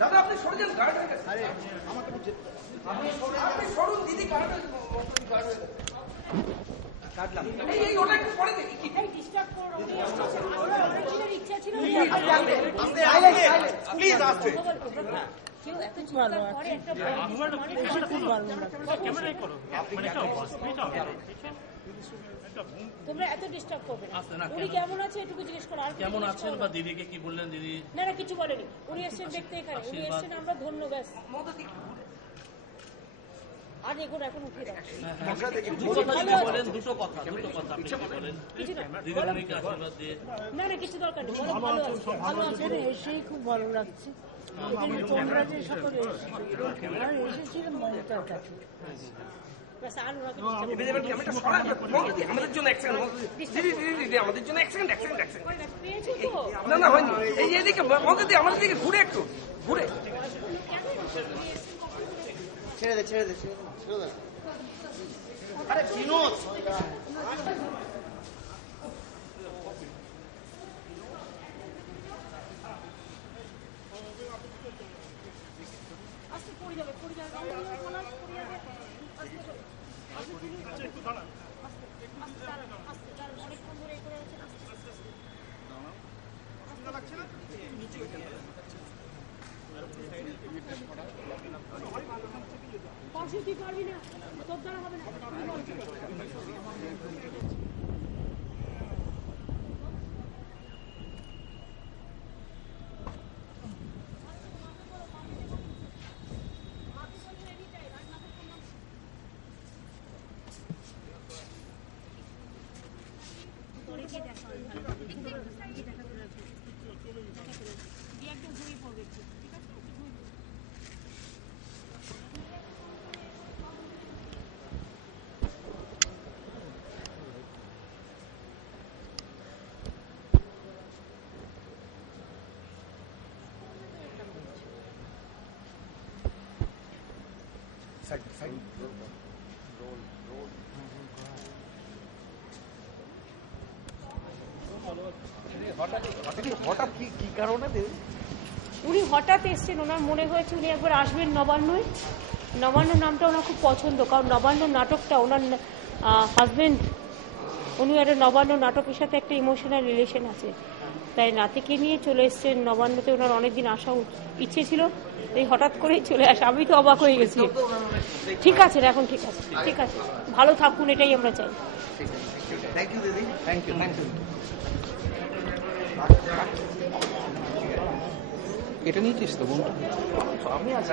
দাদা আপনি সরে যান, গার্ড হয়ে গেছে। আপনি সরুন দিদি, গার্ড হয়ে কাটলাম। এই ওটা একটু পরে দেখি কি প্লিজ আসবে। তোমরা এত ডিস্টার্ব করবে না। উনি কেমন আছে এটুকু জিজ্ঞেস করো। আর কেমন আছেন বা দিদিকে কি বললেন? দিদি না না কিছু বলেনি। উনি এসেছেন দেখতে, এখানে উনি এসেছেন, আমরা ধন্য ব্যাস। আর এগুলো এখন উঠে দাও। দুটো কথা বলেন। দিদিকে আশীর্বাদ দিয়ে। না না কিছু দরকার নেই, ভালো আছে, ভালো আছে। এসেই খুব ভালো লাগছে। তোমরা যে সকলে এসেছিলাম মমতার কাছে। আমাদের জন্য এক সেকেন্ড, আমাদের জন্য এক সেকেন্ড। না না হয়নি, এই এদিকে আমাদের দিকে ঘুরে একটু ঘুরে ছেড়ে দে। আরে বিনোদ তুই পারবি না, তোর দ্বারা হবে না। একদম ঘুমিয়ে পড়বে, ঠিক আছে? হঠাৎ কি কারণে উনি হঠাৎ এসছেন, ওনার মনে হয়েছে উনি একবার আসবেন নবান্নয়। নবান্ন নামটা ওনার খুব পছন্দ, কারণ নবান্ন নাটকটা ওনার হাজবেন্ড, উনি একটা নবান্ন নাটকের সাথে একটা ইমোশনাল রিলেশন আছে, তাই নাতিকে নিয়ে চলে এসছেন নবান্নতে। ওনার অনেকদিন আসা ইচ্ছে ছিল, এই হঠাৎ করেই চলে আসে। আমি তো অবাক হয়ে গেছি। ঠিক আছে এখন, ঠিক আছে, ঠিক আছে, ভালো থাকুন, এটাই আমরা চাই। থ্যাংক ইউ দিদি, থ্যাংক ইউ। এটা নিয়েছিস তো বোনটা? আমি আছি।